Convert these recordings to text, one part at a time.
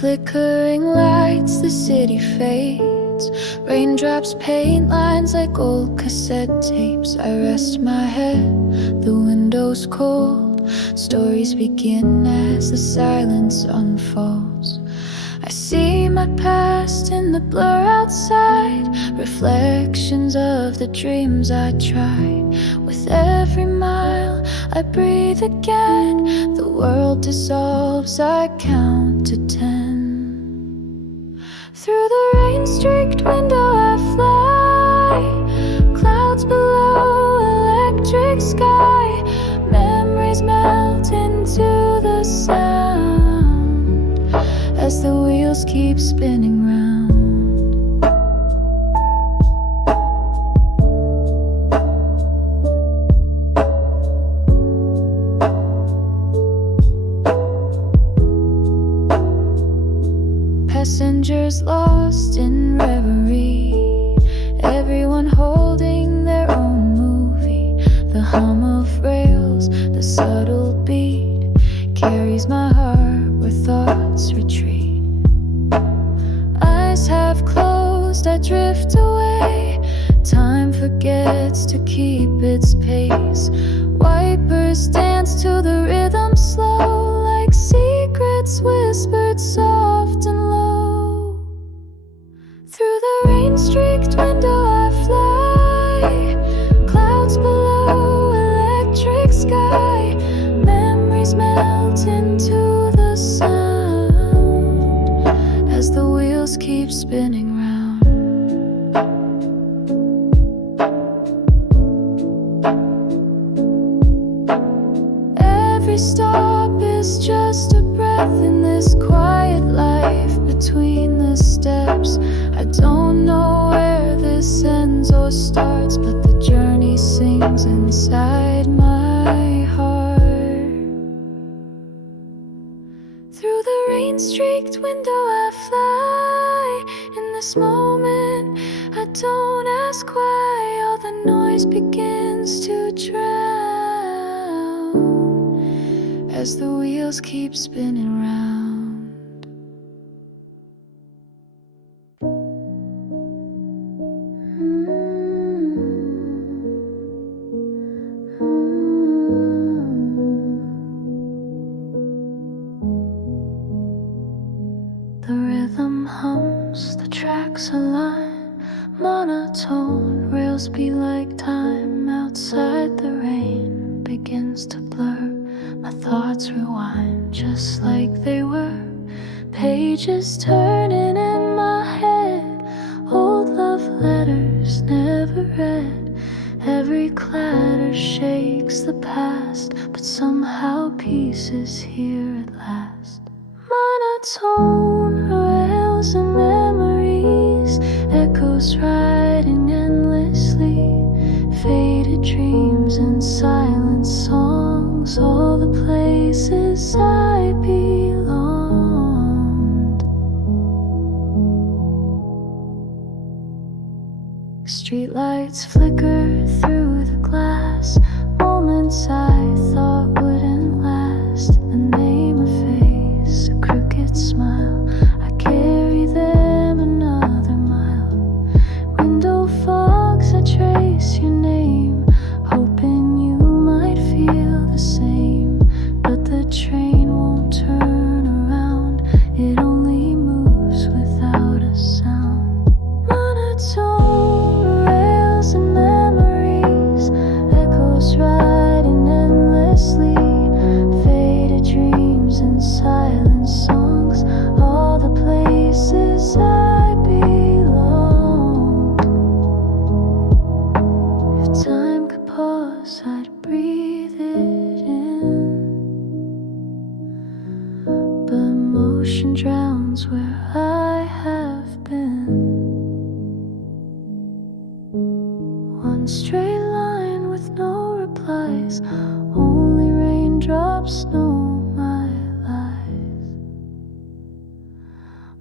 flickering lights, the city fades. Raindrops paint lines like old cassette tapes. I rest my head, the window's cold. Stories begin as the silence unfolds. I see my past in the blur outside, reflections of the dreams I tried. With every mile I breathe again, the world dissolves, I count to 10. Through the rain-streaked window I fly, clouds below, electric sky. Memories melt into the sound as the wheels keep spinning round. Passengers lost in reverie, everyone holding their own movie. The hum of rails, the subtle beat, carries my heart where thoughts retreat. Eyes half closed, I drift away. Time forgets to keep its pace. Wipers dance to the rhythm slow, like secrets whispered soft and low. Through the rain-streaked window I fly, clouds below, electric sky. Memories melt into the sound as the wheels keep spinning round. Every stop is just a breath in this quiet life between the steps. I don't know where this ends or starts, but the journey sings inside my heart. Through the rain-streaked window I fly. In this moment I don't ask why. All the noise begins to drown as the wheels keep spinning round. The rhythm hums, the tracks align, monotone, rails be like time. Outside the rain begins to blur, my thoughts rewind just like they were. Pages turning in my head, old love letters never read. Every clatter shakes the past, but somehow peace is here at last. Monotone rails and memories, echoes riding endlessly. Faded dreams and silent songs, all the places I belonged. Streetlights flicker through the glass, moments I thought wouldn't last. A name, a face, a crooked smile, I carry them another mile. Window fogs, I trace your name, hoping you might feel the same. But the train won't turn around, it only moves without a sound. Monotone rails and memories, echoes riding endlessly. Faded dreams and silent songs, all the places I belonged. If time could pause, I'd breathe it in, but emotion drowns where I have been. One straight line with no replies, only raindrops know my lies.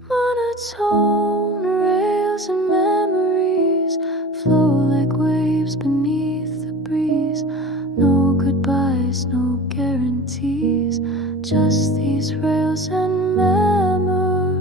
Monotone rails and memories flow like waves beneath the breeze. No goodbyes, no guarantees, just these rails and memories.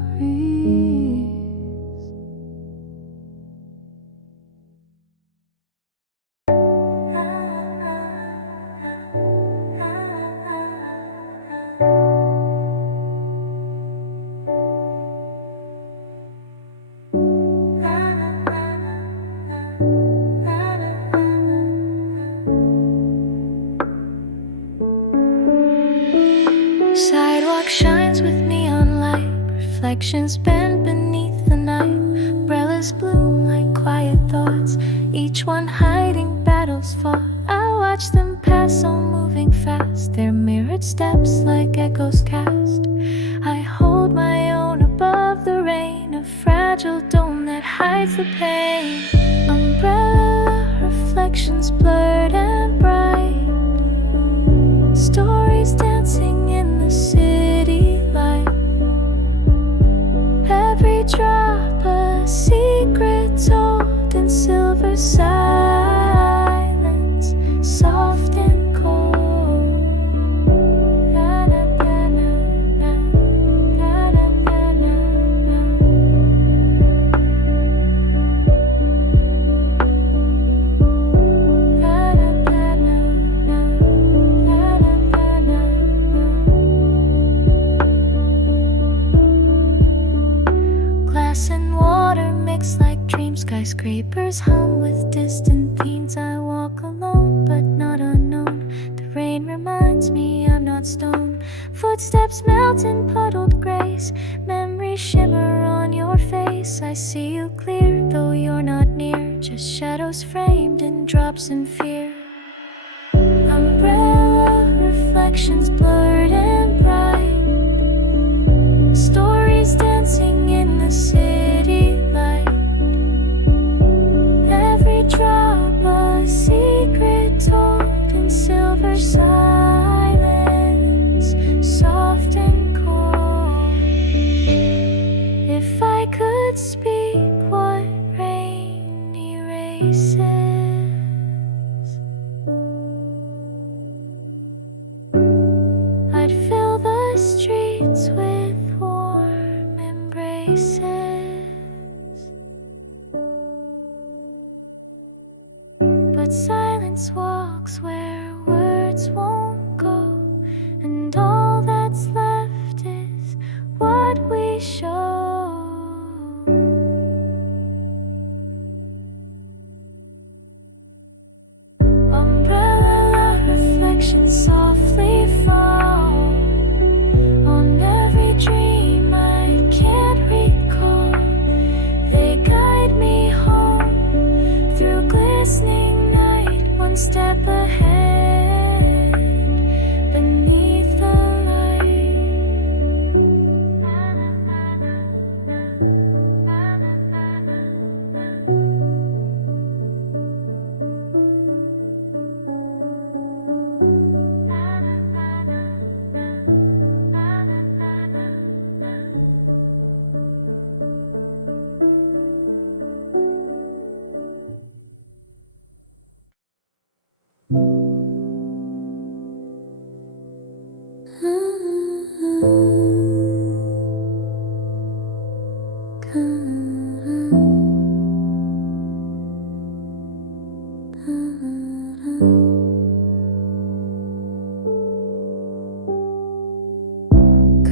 each one hiding battles fought. I watch them pass, all moving fast, their mirrored steps like echoes cast. I hold my own above the rain, a fragile dome that hides the pain. Umbrella reflections blurred and bright, stories dancing in the city light. Every drop a secret told in silver silence, soft and cold. Glass and water mix like dreams, skyscrapers hum with distant themes. I walk alone but not unknown, the rain reminds me I'm not stone. Footsteps melt in puddled grace, memories shimmer on your face. I see you clear though you're not near, just shadows framed in drops and fear. Umbrella reflections blurred and bright, stories dancing in the city light. Every drop a secret told in silver silence, soft and cold. If I could speak what rain erases, I'd fill the streets with warm embraces. But silence walks where words won't go, and all that's left is what we show. Umbrella reflections softly fall on every dream I can't recall. They guide me home through glistening night, one step ahead beneath the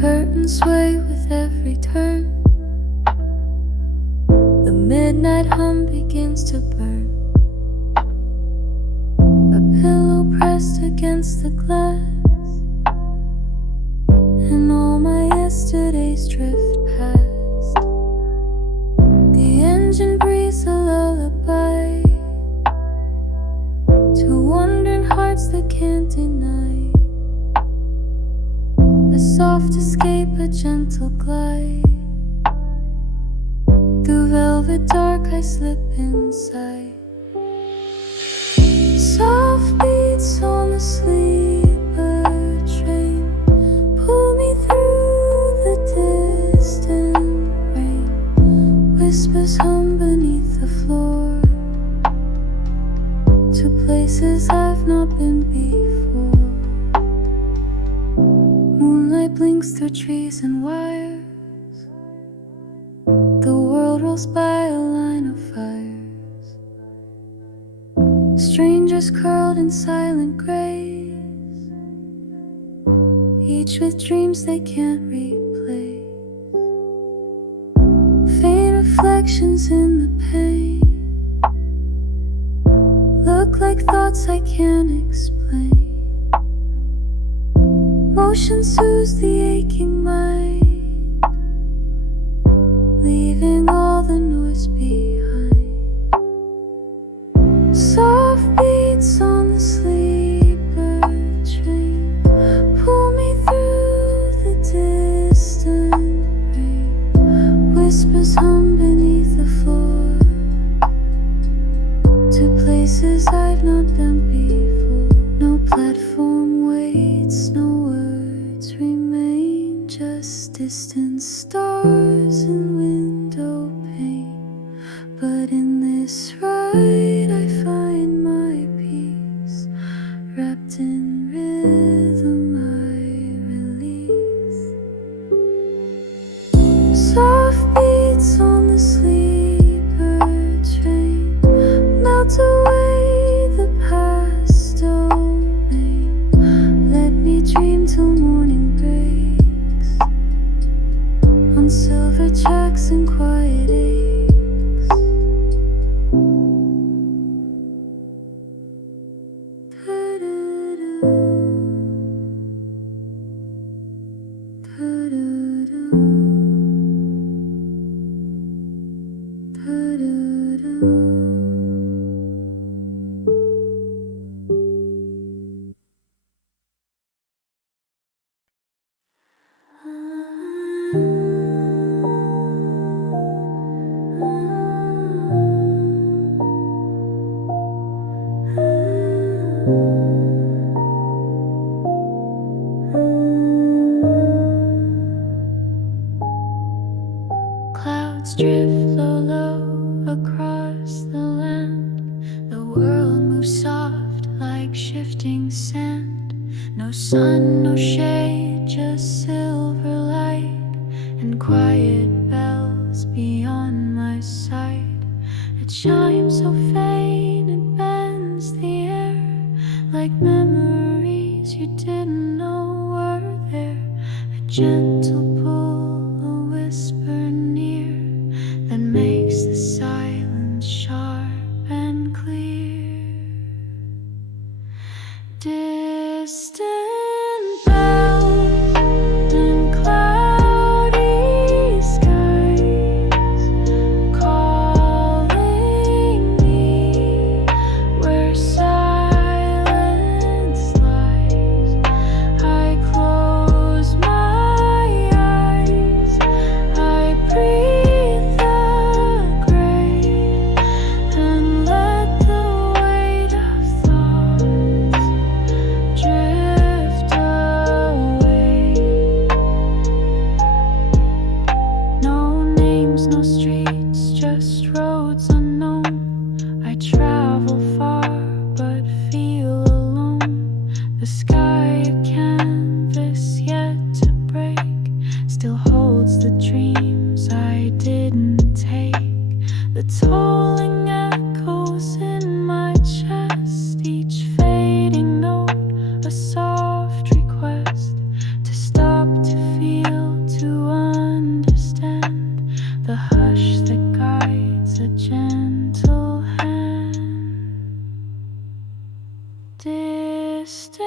curtains sway with every turn. The midnight hum begins to burn. A pillow pressed against the glass, and all my yesterdays drift past. The engine breathes a lullaby to wandering hearts that can't deny. A soft escape, a gentle glide. Through velvet dark I slip inside. Soft beats on the sleeper train pull me through the distant rain. Whispers hum beneath the floor to places I've not been before. Moonlight blinks through trees and wires. The world rolls by a line of fires. Strangers curled in silent grace, each with dreams they can't replace. Faint reflections in the pain look like thoughts I can't explain. Motion soothes the aching mind, leaving all the noise behind. not been before. No platform waits, no words remain, just distant stars and window pane. But in this ride I find my peace, wrapped in rhythm I release. Soft beats on the sleeper train melt away the past domain. Let me dream till morning breaks on silver tracks and quiet aches. Clouds drift low, low across the land. The world moves soft like shifting sand. No sun, no shade, just silver light and quiet bells beyond my sight. It chimes so faint it bends the air, like memories you didn't know were there. A gentle pull, a whisper near, that makes the silence sharp and clear. Distant bells and cloudy skies calling me where silence lies. I close my eyes, I breathe the gray and let the weight of thoughts drift away. No names, no streets, just roads unknown. I travel far but feel alone. The sky a canvas yet to break, still holds the dreams I didn't take. The tolling echoes in my chest, each fading note a soft request to stop, to feel, to understand. The hush that guides a gentle hand. Distant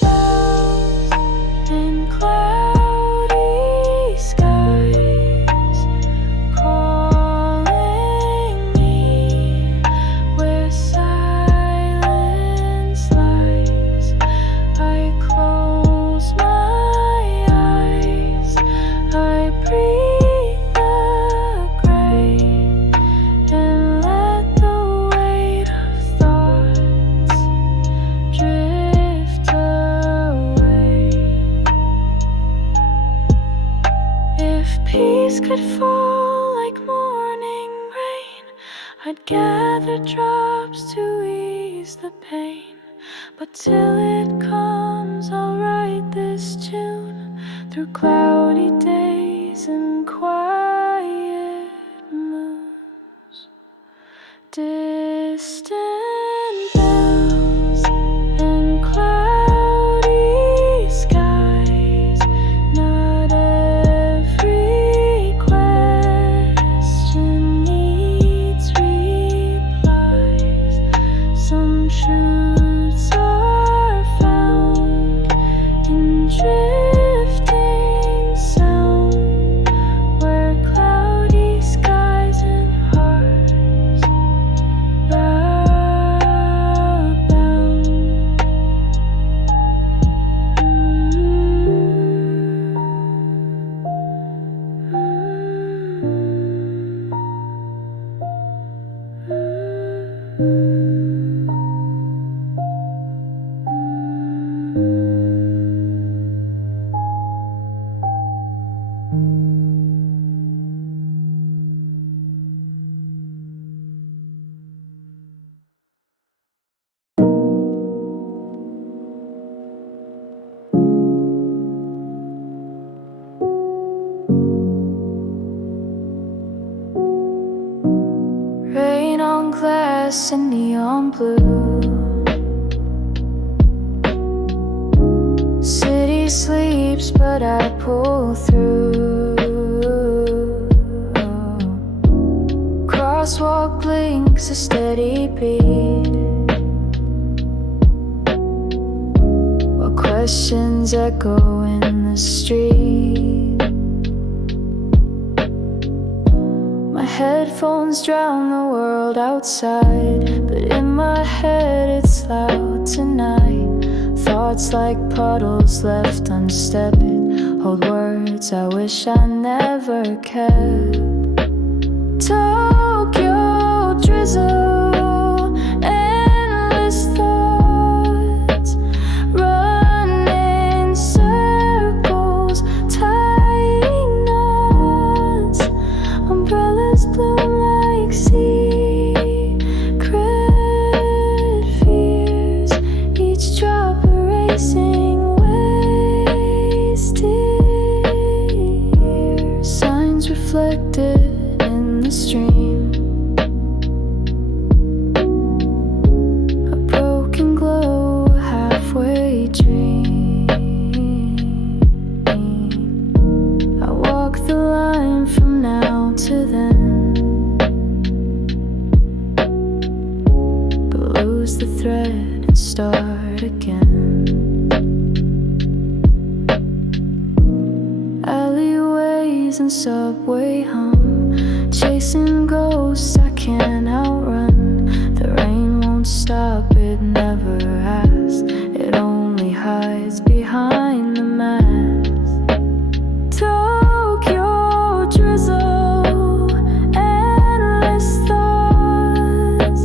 bells and cloudy skies calling me where silence lies. I close my eyes, I breathe the gray and let the weight of thoughts drift away. If peace could fall like morning rain, I'd gather drops to ease the pain. But till it comes, I'll write this tune through cloudy days and quiet moons. Distant bells and cloudy skies, not every question needs replies. Some truths are found in drifting sound, where cloudy skies and hearts bound. glass and neon blue. City sleeps, but I pull through. Crosswalk blinks a steady beat, while questions echo in the street. My headphones drown the world outside, but in my head it's loud tonight. Thoughts like puddles left unstepped, hold words I wish I never kept. Tokyo drizzle, endless thoughts run in circles, tying knots. Umbrellas bloom like secret fears, each drop erasing wasted years. Signs reflected in the stream, a broken glow, a halfway dream. I walk the line from now to then, but lose the thread and start again. Alleyways and subway hum, chasing ghosts I can't outrun. The rain won't stop, it never asks, it only hides behind the mask. Tokyo drizzle, endless thoughts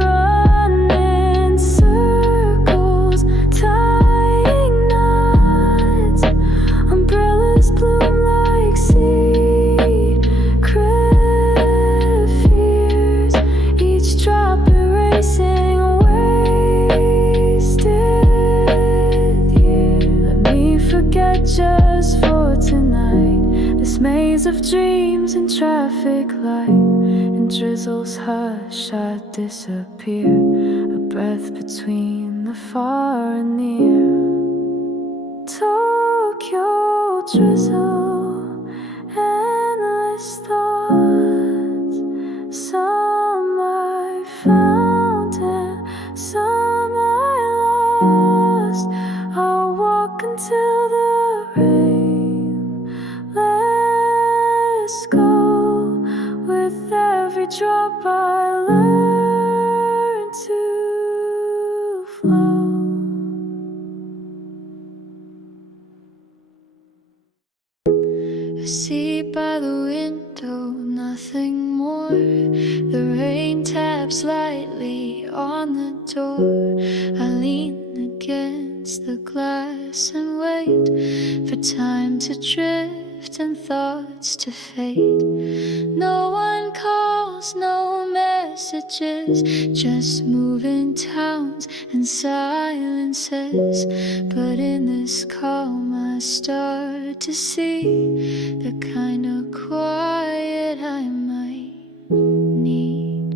run in circles, tying knots. Umbrellas bloom like secret fears, each drop erasing wasted years. Let me forget just for tonight this maze of dreams and traffic light. In drizzle's hush I disappear, a breath between the far and near. Tokyo drizzle, endless thoughts. Some I found and some I lost. I'll walk until the rain lets go. With every drop I learn to flow. I see by the window nothing more. The rain taps lightly on the door. I lean against the glass and wait for time to drift and thoughts to fade. No one calls, no messages, just moving towns and silences. But in this calm I start to see the kind of quiet I might need.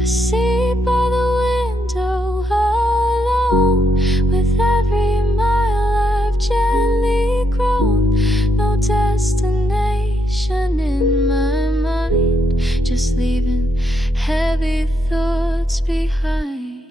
I sit by the window alone, with every mile I've gently grown. No destination in my mind, just leaving heavy thoughts behind.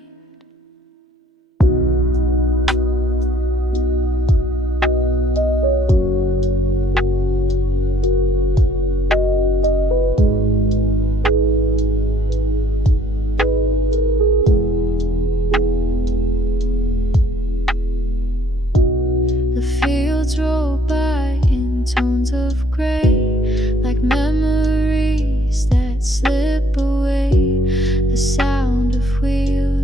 The fields roll by in tones of gray, like memories that slip away. The sound of wheels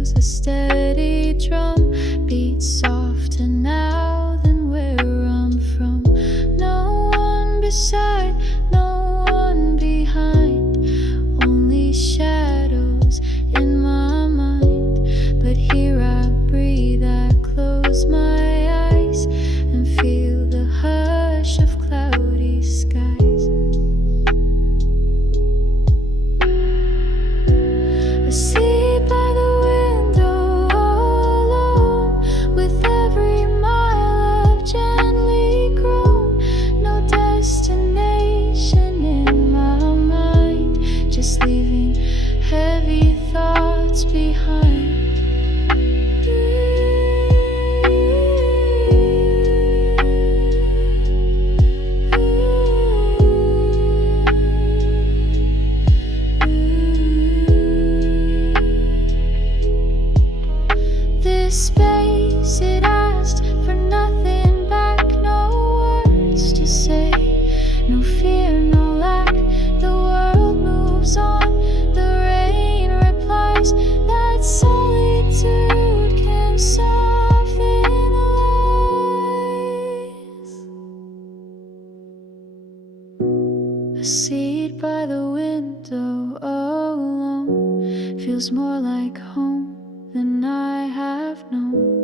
A seat by the window alone feels more like home than I have known.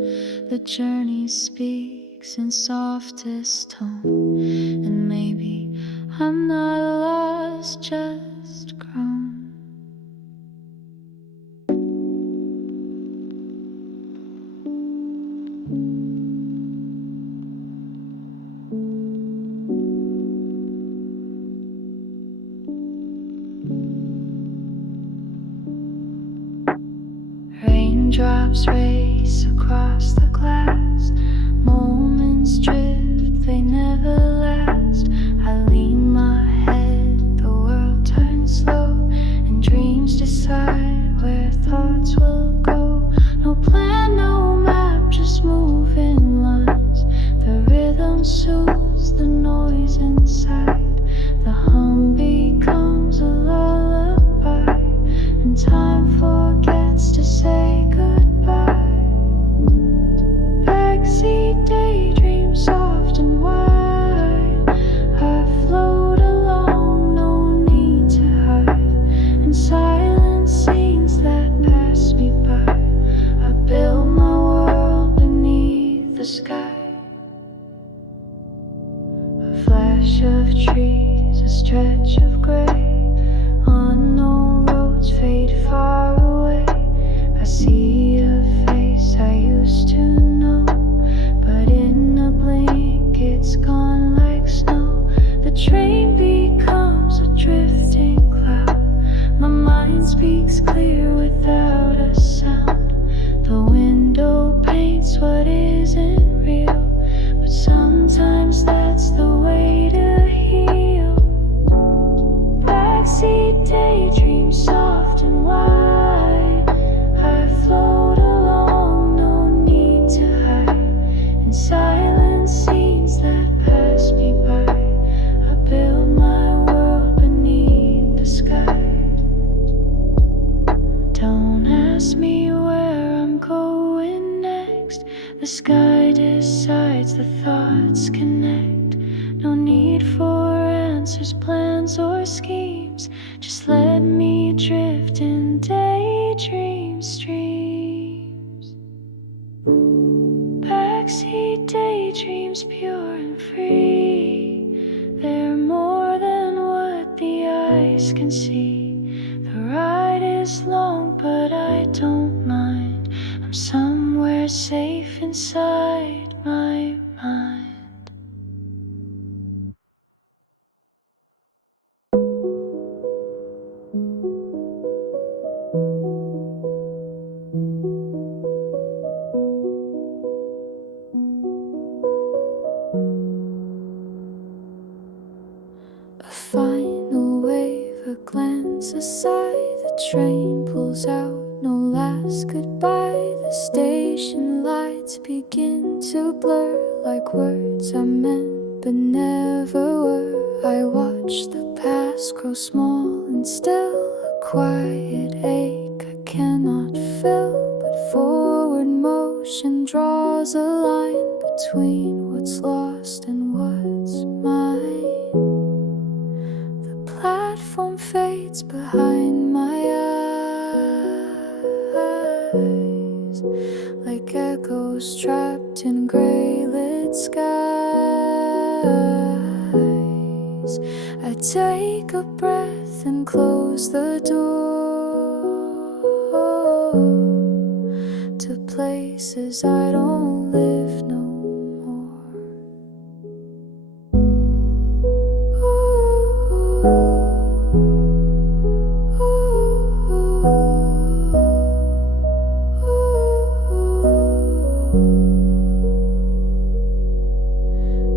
The journey speaks in softest tone, and maybe I'm not lost, just grown. Raindrops race across the glass. Moments drift, they never last. I lean my head, the world turns slow, and dreams decide where thoughts will go. No plan, no map, just moving lines. The rhythm soothes the noise inside. The hum becomes a lullaby, and time forgets to say goodbye. Backseat daydreams soft and wide. I float along, no need to hide. In silent scenes that pass me by, I build my world beneath the sky. A flash of trees, a stretch of gray. Unknown roads fade far away. I see a face I used to know, but in a blink it's gone like snow. The train becomes a drifting cloud. My mind speaks clear without a sound. The window paints what isn't real, but sometimes that's the way to heal. Backseat daydreams soft and wide. I float along, no need to hide. In silent scenes that pass me by, I build my world beneath the sky. Don't ask me where I'm going next. The sky decides, the thoughts connect. No need for answers, plans, or schemes. Just let me drift in daydream streams. Backseat daydreams, pure and free. They're more than what the eyes can see. The ride is long, but I don't mind. I'm somewhere safe inside my mind. A final wave, a glance aside. The train pulls out, no last goodbye. The station lights begin to blur like words I meant but never were. I watch the past grow small and still, a quiet ache I cannot fill. But forward motion draws a line between what's lost and what's mine. Platform fades behind my eyes, like echoes trapped in grey-lit skies. I take a breath and close the door to places I don't live no more.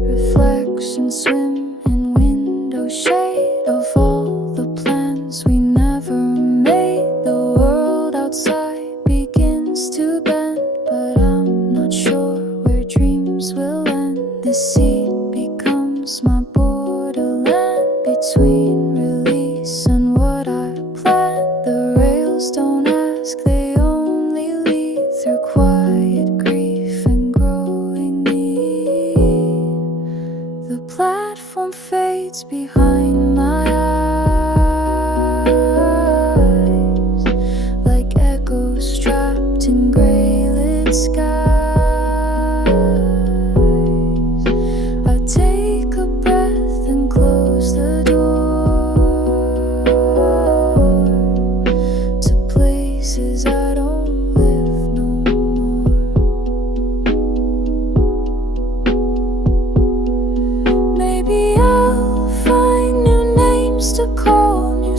Reflections swim in window shade of all the plans we never made. The world outside begins to bend, but I'm not sure where dreams will end. The seat becomes my borderland between release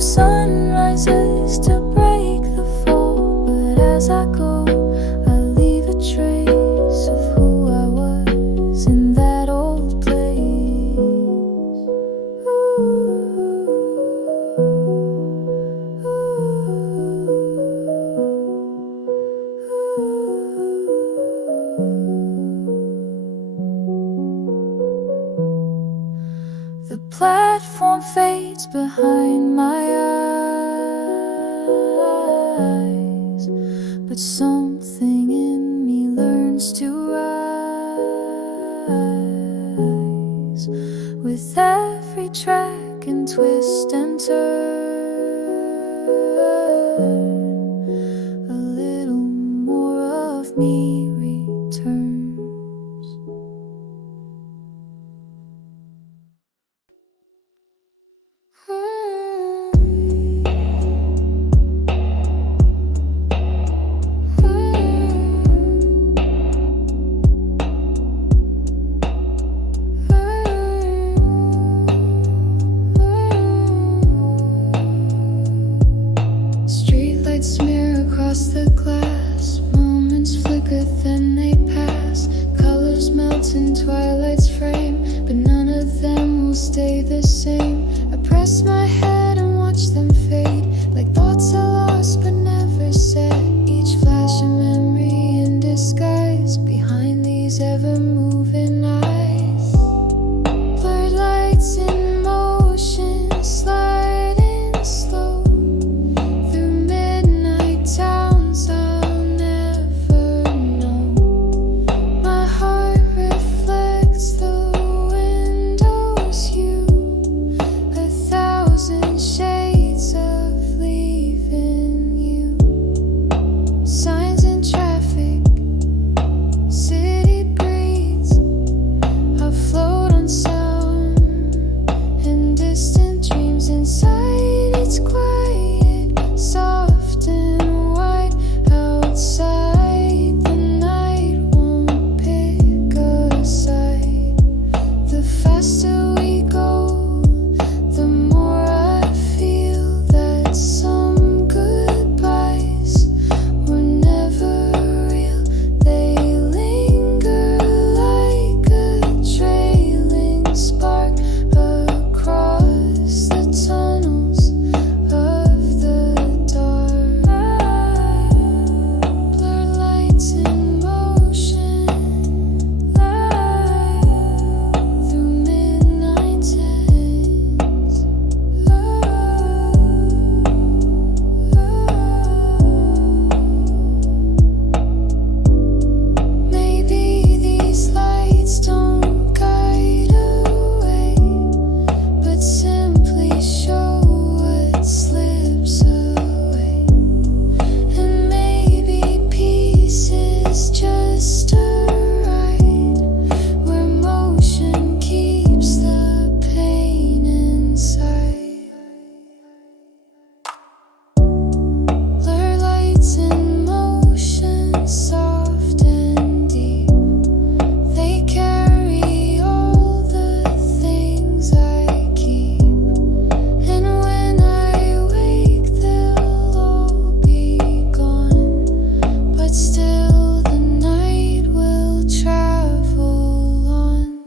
sunrises to break the fall, but as I go, I leave a trace of who I was in that old place. The platform fades behind my eyes, but something in me learns to rise with every track and twist and turn. A little more of me returns. Smear across the glass, moments flicker, then they pass. Colors melt in twilight's frame, but none of them will stay the same. I press my head and watch them fade, like thoughts I lost but never said. Each flash a memory in disguise, behind these ever-moving eyes. Blurred lights in motion, sliding slow towns I'll never know. My heart reflects the window's hue, 1,000 shades of leaving you. Signs in traffic, city breathes. I float on sound and distant dreams inside. It's quiet, soft and outside. The night won't pick a side. The faster we go, the more I feel that some goodbyes were never real. They linger like a trailing spark across the tunnels of the dark. Blurred lights in motion, light through midnight tents. Maybe these lights don't guide away, but simply show what slips away. And maybe peace is just a ride, where motion keeps the pain inside. Blurred lights in motion, soft and deep. They carry all the things I keep. And when I wake, they'll all be gone. But still, the night will travel on.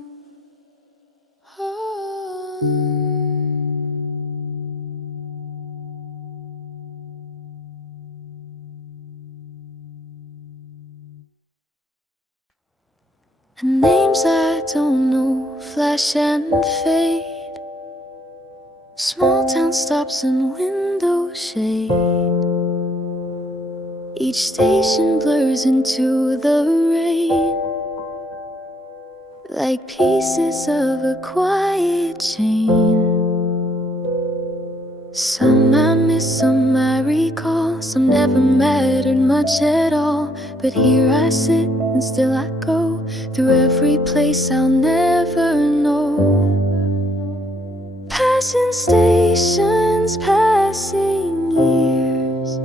And names I don't know flash and fade. Small town stops and window shade. Each station blurs into the rain, like pieces of a quiet chain. Some I miss, some I recall, some never mattered much at all. But here I sit and still I go through every place I'll never know. Passing stations, passing years,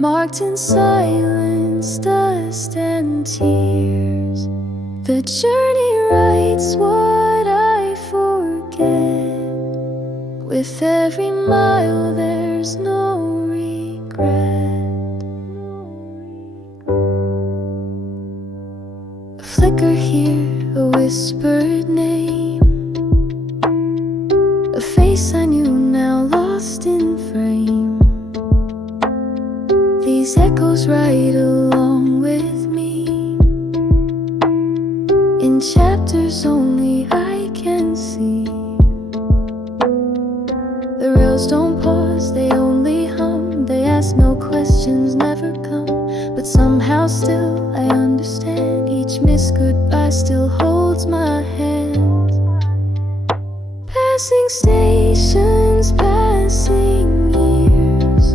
marked in silence, dust and tears. The journey writes what I forget With every mile there's no regret. A flicker here, a whispered name, a face I knew now lost in frame. These echoes ride along with me in chapters only I can see. The rails don't pause, they only hum. They ask no questions, never come. But somehow still I understand. Each missed goodbye still holds my hand. Passing stations, passing years,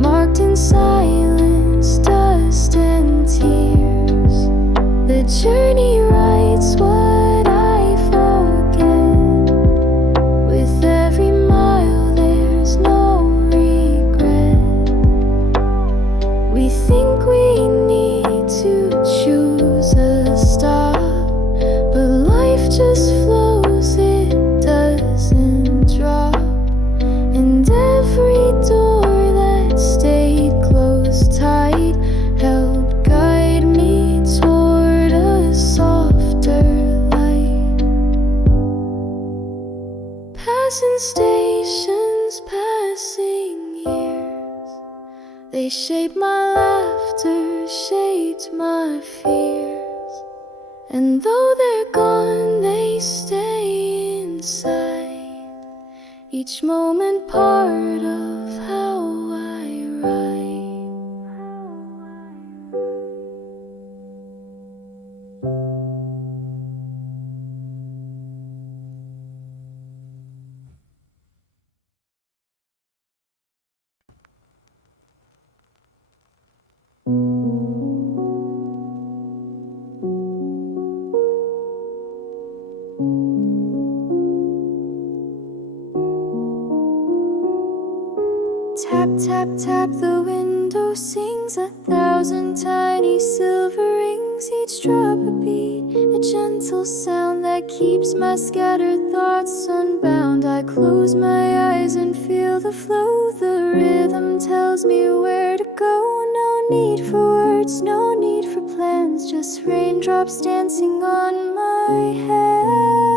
marked in silence, dust and tears. The journey writes what I forget. With every mile there's no regret. We think we need to choose a stop, but life just flows, it doesn't drop. And every door that stayed closed tight helped guide me toward a softer light. Passing stations, passing years, they shaped my laughter, shaped my fears. And though they're gone, they stay inside, each moment part of how I write. Tap, tap, tap, the window sings 1,000 tiny silver rings, each drop a beat, a gentle sound that keeps my scattered thoughts unbound. I close my eyes and feel the flow, the rhythm tells me where to go. No need for words, no need for plans, just raindrops dancing on my hands.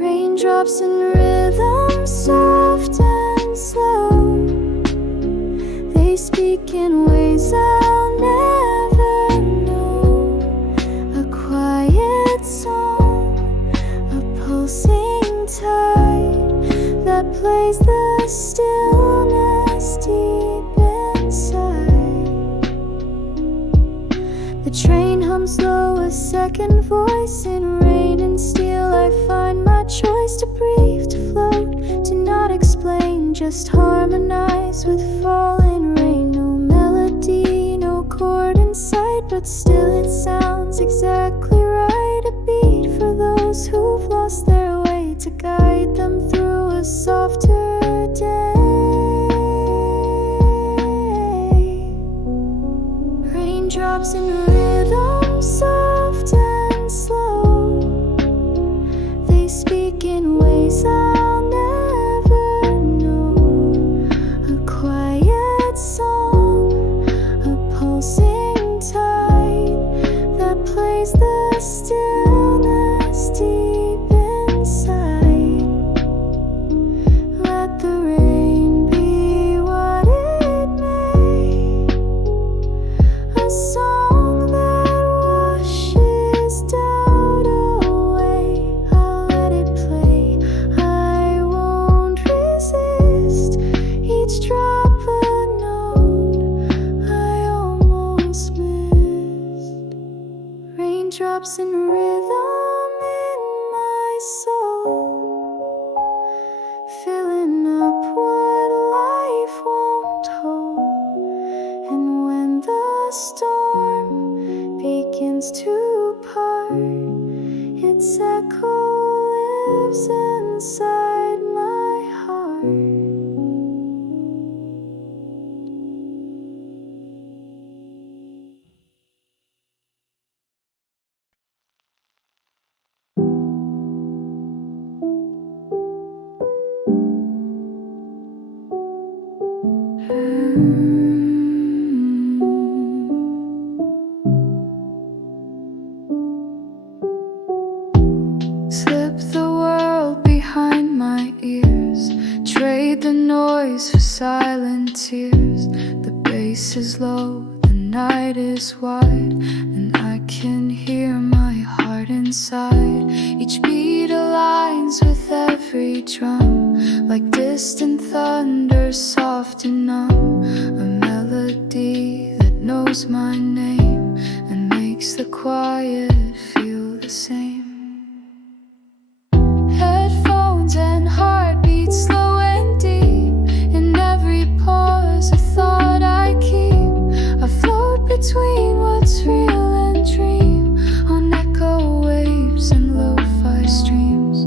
Raindrops and rhythm, soft and slow, they speak in ways I'll never know. A quiet song, a pulsing tide that plays the stillness deep inside. The train hums low, a second voice. In rain and steel I find my choice, to breathe, to float, to not explain, just harmonize with falling rain. No melody, no chord in sight, but still it sounds exactly right. A beat for those who've lost their way, to guide them through a softer day. Raindrops in rhythm, soft and slow, they speak in ways I'll never know. A quiet song, a pulsing tide that plays the stillness deep inside. Let the rain be what it may, a song that washes doubt away. I'll let it play, I won't resist. Each drop a note I almost missed. Raindrops and rhythm in my soul, filling up what life won't hold. And when the storm begins to part, its echo lives inside my heart. tears. The bass is low, the night is wide, and I can hear my heart inside. Each beat aligns with every drum, like distant thunder, soft and numb. A melody that knows my name and makes the quiet feel the same. Headphones and heartbeats slow and deep. In every pause, a thought I keep. I float between what's real and dream, on echo waves and lo-fi streams.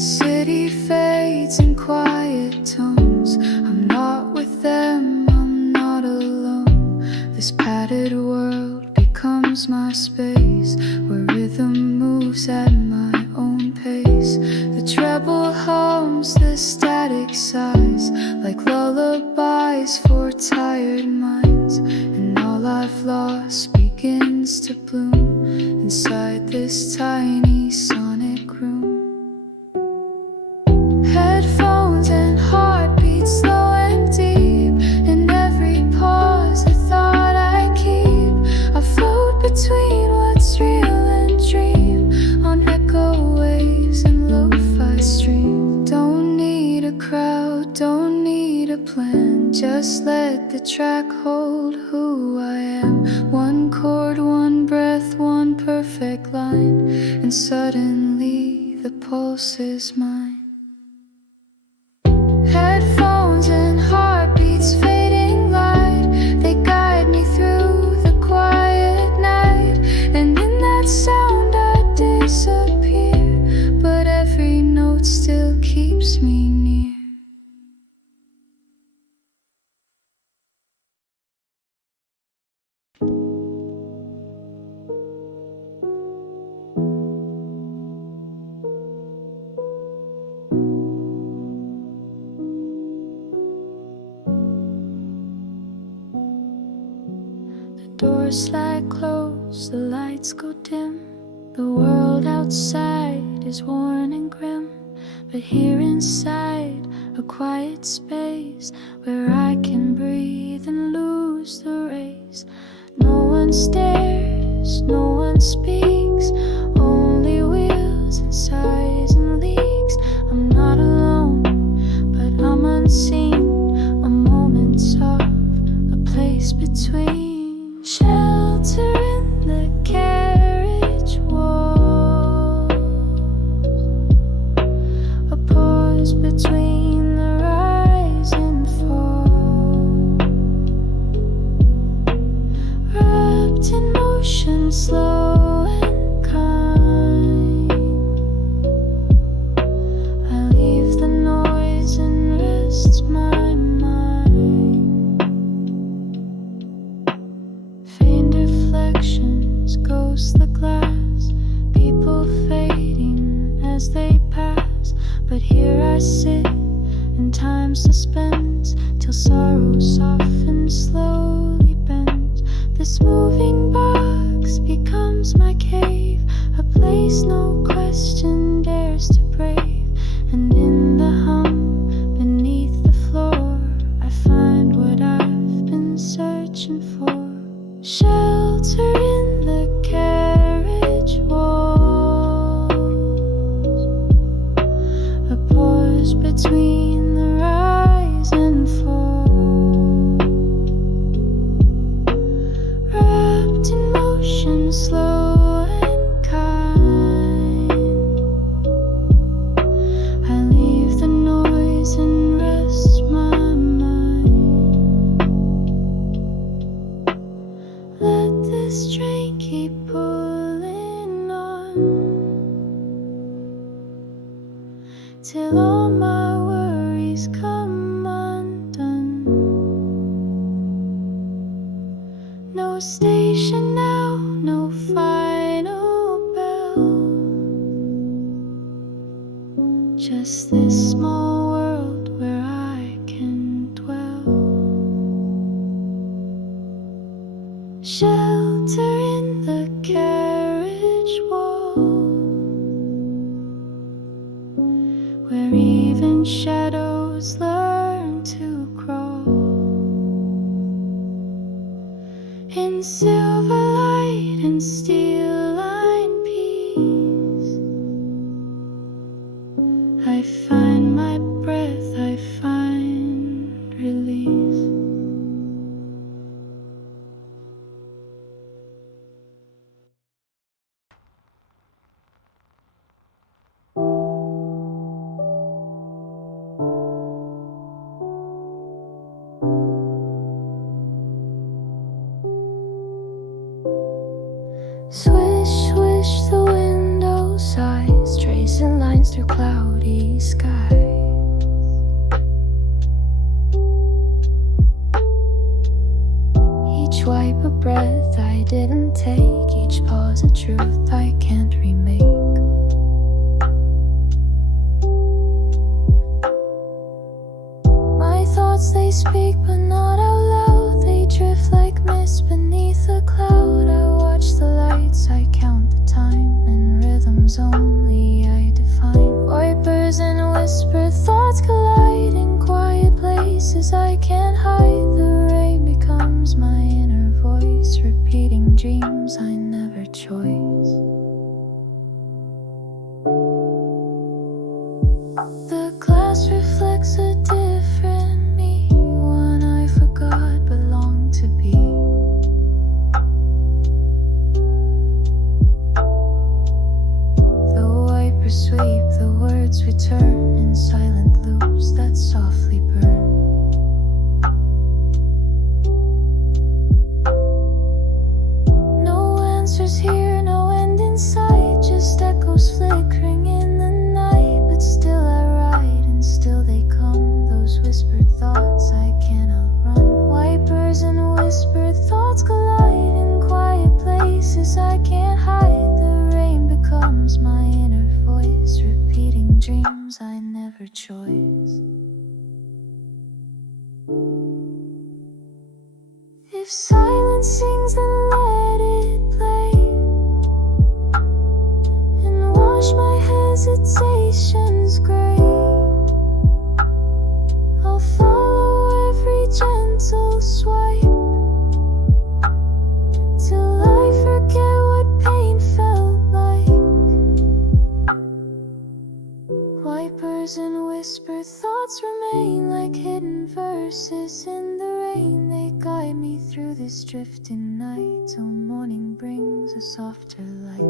City fades in quiet tones. I'm not with them, I'm not alone. This padded world becomes my space, where rhythm moves at my own pace. The treble hums, the static sighs, like lullabies for tired minds. And all I've lost begins to bloom inside this tiny sonic room. Headphones and heartbeats slow and deep. In every pause, a thought I keep. I float between what's real and dream, on echo waves and lo-fi stream. Don't need a crowd, don't need a plan, just let the track hold who I am. One chord, one breath, one perfect line, and suddenly the pulse is mine. Headphones and heartbeats fading light, they guide me through the quiet night. And in that sound I disappear, but every note still keeps me near. Doors slide closed, the lights go dim. The world outside is worn and grim, but here inside, a quiet space where I can breathe and lose the race. No one stares, no one speaks, only wheels and sighs and leaks. I'm not alone, but I'm unseen. A moment's off, a place between. Shelter in the carriage walls, a pause between the rise and fall, wrapped in motion, slow and kind. I leave the noise and rest my mind. Faint reflections, ghost the glass, people fading as they pass. But here I sit in time suspense, till sorrow softens, slowly bends. This moving box becomes my cave, a place no question dares to brave. And in the hum beneath the floor, I find what I've been searching for. Shelter in the carriage walls, a pause between the rise and fall, wrapped in motion, slow and kind. I leave the noise and rest my mind. Let this train keep pulling on, till all my worries come undone. No station now, no final bell, just this small world where I can dwell. Shelter in the carriage wall, where even shadows learn to silver light and steel line peace. I find my breath, I find release. Swish, swish, the window sighs, tracing lines through cloudy skies. Each wipe a breath I didn't take, each pause a truth I can't remake. My thoughts, they speak but not out loud, they drift like mist beneath a cloud. I watch the lights, I count the time, and rhythms only I define. Wipers and whispered thoughts collide in quiet places I can't hide. The rain becomes my inner voice, repeating dreams I never chose. The glass reflects a different me, one I forgot but longed to be. Sweep, the words return in silent loops that softly burn. No answers here, no end in sight, just echoes flickering in the night. But still I ride and still they come, those whispered thoughts I can't outrun. Wipers and whispered thoughts collide in quiet places I can't hide. The rain becomes my inner voice, repeating dreams I never chose. If silence sings, then let it play, and wash my hesitations gray. I'll follow every gentle swipe till I forget what pain felt like. Wipers and whispered thoughts remain like hidden verses in the rain. They guide me through this drifting night till morning brings a softer light.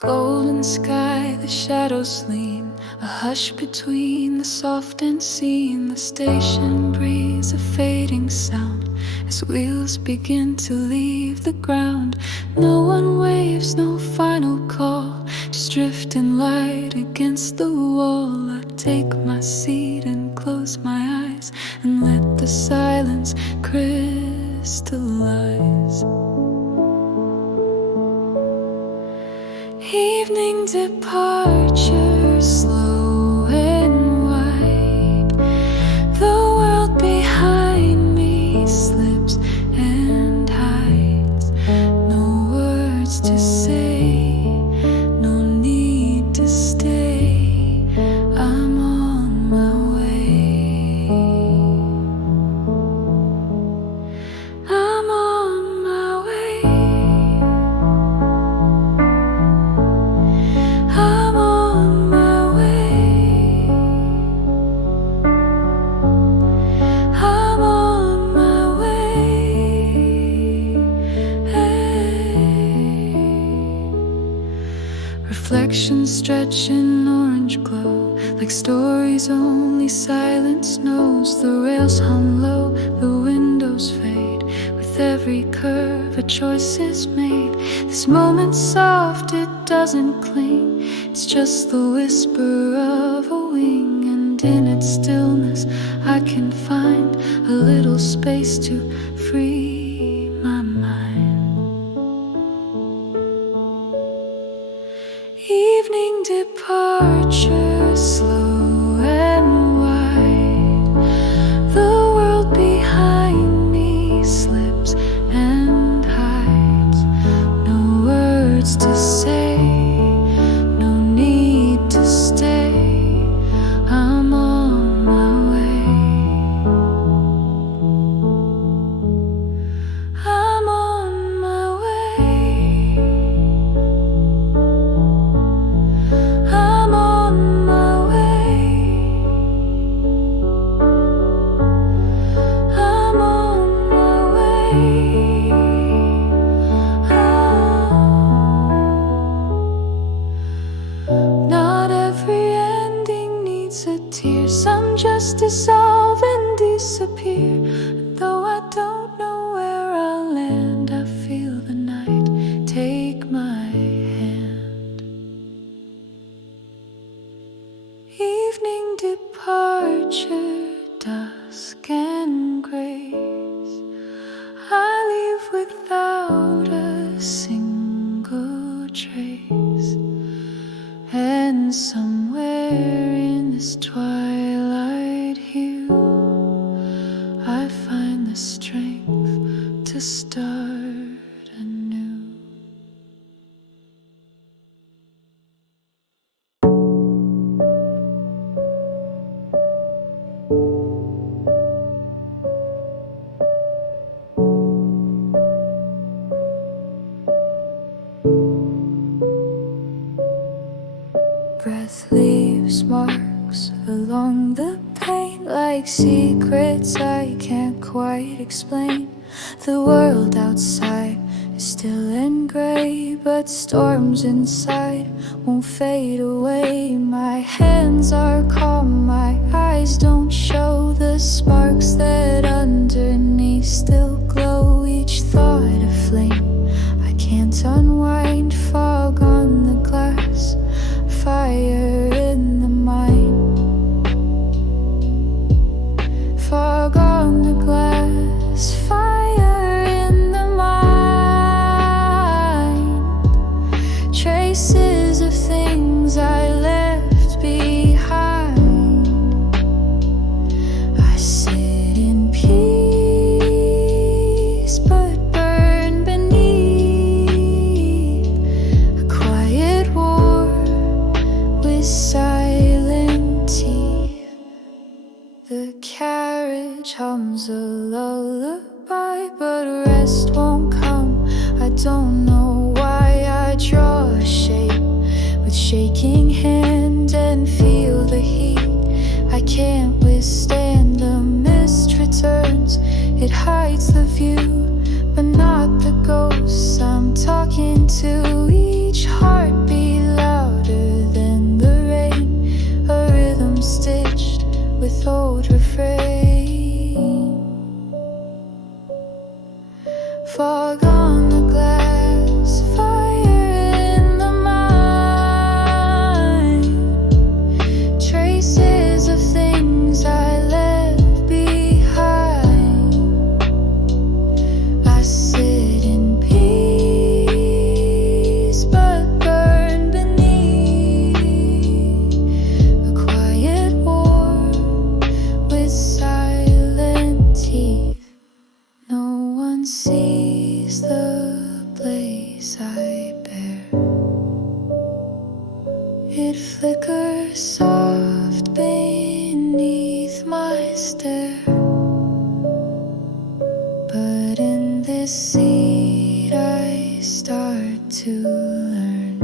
Golden sky, the shadows lean, a hush between the soft and seen. The station breathes a fading sound as wheels begin to leave the ground. No one waves, no final call, just drifting light against the wall. I take my seat and close my eyes and let the silence crystallize. Evening departure, slow and wide. The world behind me slips and hides. No words to say, no need to stay. I'm on my way. I'm on my way. I'm on my way. I'm on my way. Hey. Reflections stretch in orange glow, like stories only silence knows. The rails hum low, the windows fade. With every curve a choice is made. This moment's soft, it doesn't cling. It's just the whisper of a wing, and in its stillness I can find a little space to free my mind. Evening departure, slow and wide. The world behind me slips some just dissolve and disappear. And though I don't know where I'll land, I feel the night take my hand. Evening departure, dusk and grace, I leave without a single trace. And somewhere in this twilight hue, I find the strength to start anew. Breath leaves marks along the pain, like secrets I can't quite explain. The world outside is still and gray, but storms inside won't fade away. My hands are calm, my eyes don't show the sparks that underneath still glow. Each thought a flame I can't unwind, fog on the glass, fire in the mind. Fog on the glass, fire in the mind. Traces of things I left behind. I sit in peace, but burn beneath a quiet war with silent teeth. The carriage hums a lullaby, but rest won't come. I don't know why I draw a shape with shaking hand and feel the heat. I can't withstand the mist returns. It hides the view, but not the ghosts I'm talking to. Each heartbeat louder than the rain, a rhythm stitched with old refrain. Fog on the glass, fire in the mind. Traces of things I left behind. I sit in peace, but burn beneath a quiet war with silent teeth. No one sees the blaze I bear. It flickers soft beneath my stare. But in this seat I start to learn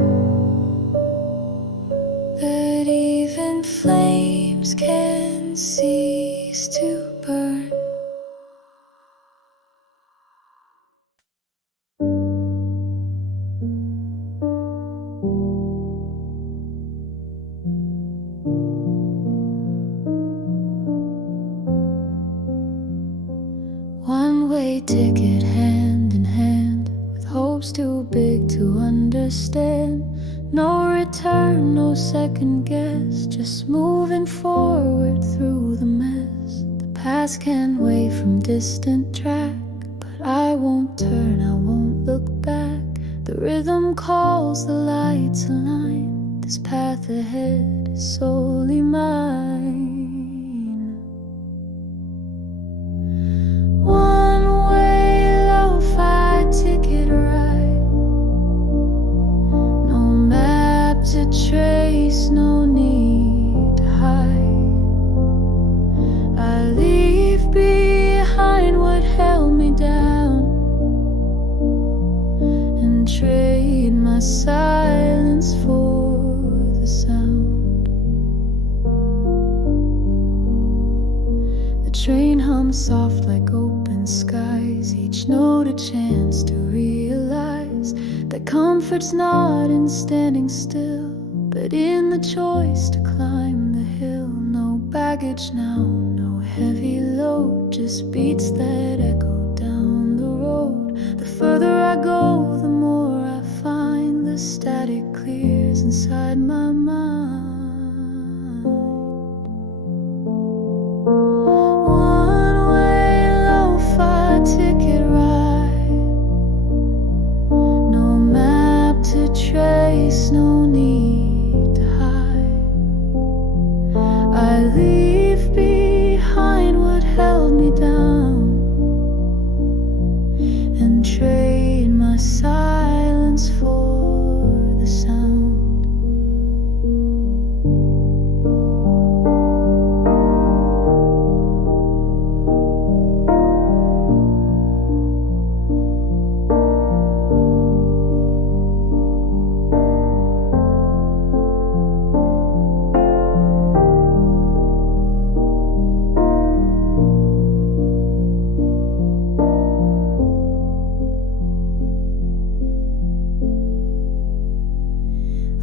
that even flames can cease to burn. One-way ticket hand in hand, with hopes too big to understand. No return, no second guess, just moving forward through the mess. The past can wave from distant track, but I won't turn, I won't look back. The rhythm calls, the lights align. This path ahead is solely mine. One-way lo-fi ticket ride, no map to trace, no need to hide. I leave behind what held me down and trade my silence for the sound. The train hums soft like open skies, each note a chance to realize that comfort's not in standing still, but in the choice to climb the hill. No back baggage now, no heavy load, just beats that echo down the road. The further I go, the more I find the static clears inside my mind. One-way lo-fi ticket ride, no map to trace, no need to hide. I leave behind what held me down and trade my silence for the sound.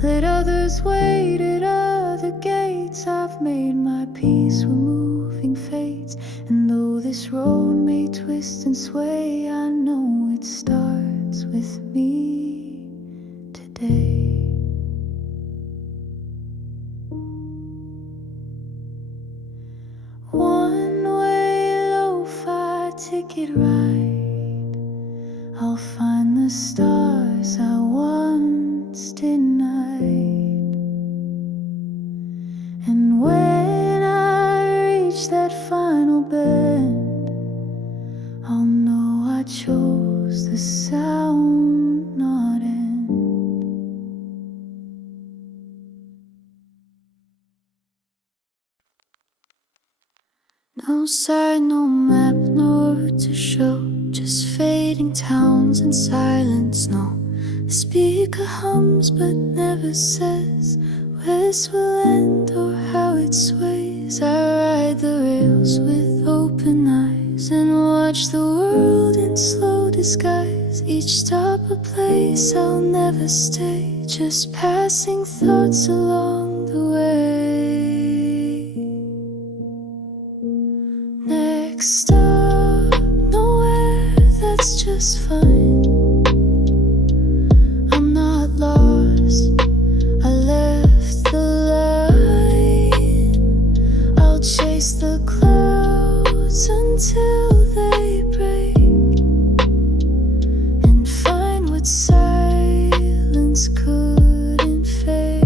Let others wait at other gates. I've made my peace with moving fates. And though this road may twist and sway, I know it starts with me today. One-way lo-fi ticket ride, I'll find the stars I once denied. And when I reach that final bend, I'll know I chose the sound, not end. No sign, no map, no route to show, just fading towns and silence. No speaker hums but never says where this will end or how it sways. I ride the rails with open eyes and watch the world in slow disguise. Each stop a place I'll never stay, just passing thoughts along the way. Next stop, nowhere, that's just fine. I'm not lost, I left the line. I'll chase the clouds until they break and find what silence couldn't fake.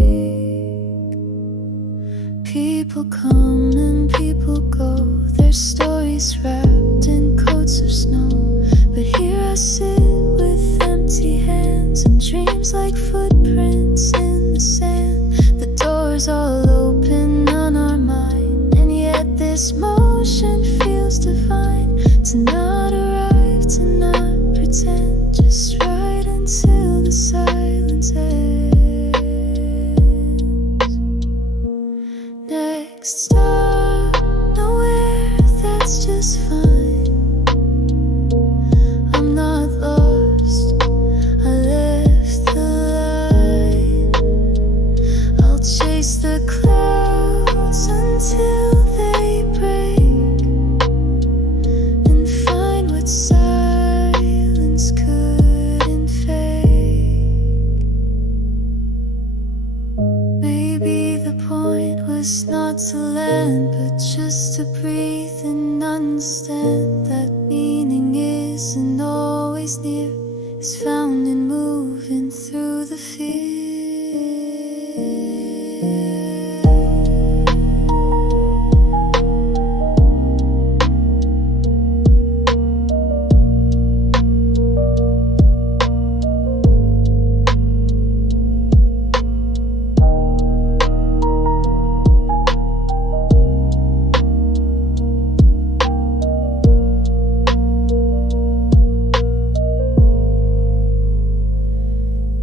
People come and people go, their stories wrapped in coats of snow. But here I sit with empty hands and dreams like footprints in the sand. The doors all open on our mind, and yet this motion feels divine. To not arrive, to not pretend, just ride until the silence ends. Next stop, nowhere, that's just fine. I'm not lost, I left the line. I'll chase the clouds until they break and find what silence couldn't fake. Maybe the point was not to land, but just to breathe and understand that meaning isn't always near, is found in moving through the fear.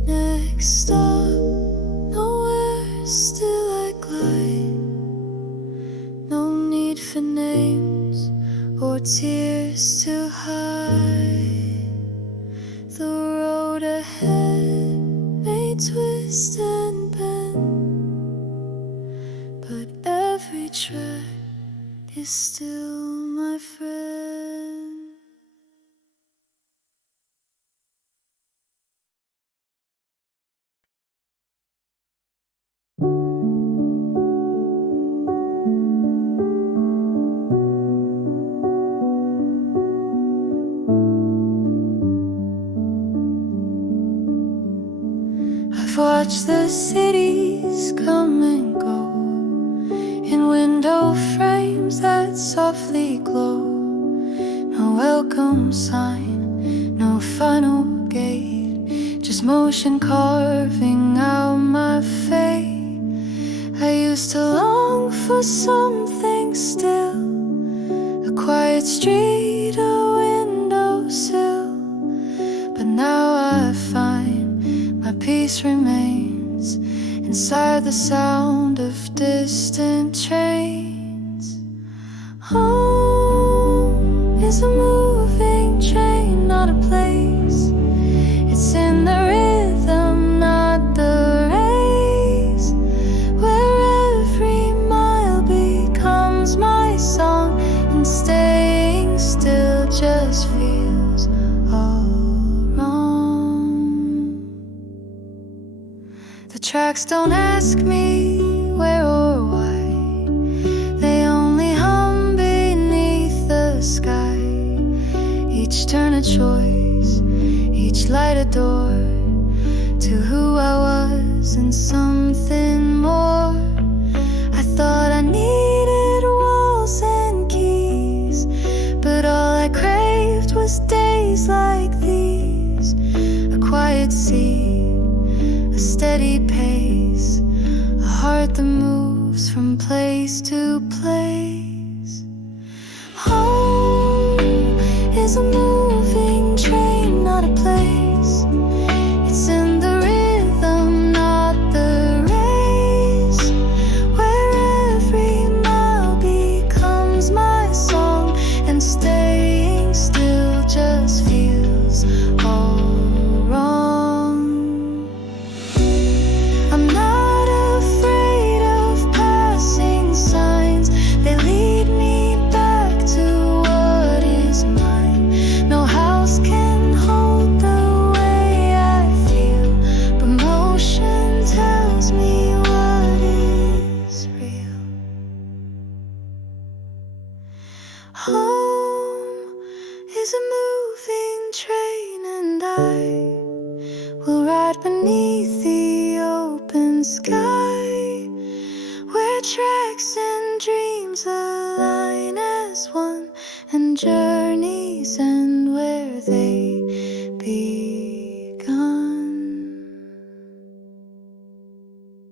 Next stop, nowhere, still I glide. No need for names or tears to hide. The road ahead may twist and bend, but every track is still my friend. I've watched the cities come and go in window frames that softly glow. No welcome sign, no final gate, just motion carving out my fate. I used to long for something still, a quiet street, a windowsill. But now I find my peace remains inside the sound of distant trains. Home is a moving train, not a place. It's in the rhythm, not the race, where every mile becomes my song, and staying still just feels all wrong. The tracks don't ask me where or why, they only hum beneath the sky. Each turn a choice, each light a door to who I was and something more. I thought I needed walls and keys, but all I craved was days like these. A quiet seed, a steady pace, a heart that moves from place to place. Home is a moving train, not a place. It's in the rhythm, not the race, where every mile becomes my song, and staying still just feels all wrong. I'm not afraid of passing signs, they lead me back to what is mine. No house can hold the way I feel, but motion tells me what is real. Home is a moving train, and I will ride beneath the open sky, where tracks and dreams align as one, and journeys end where they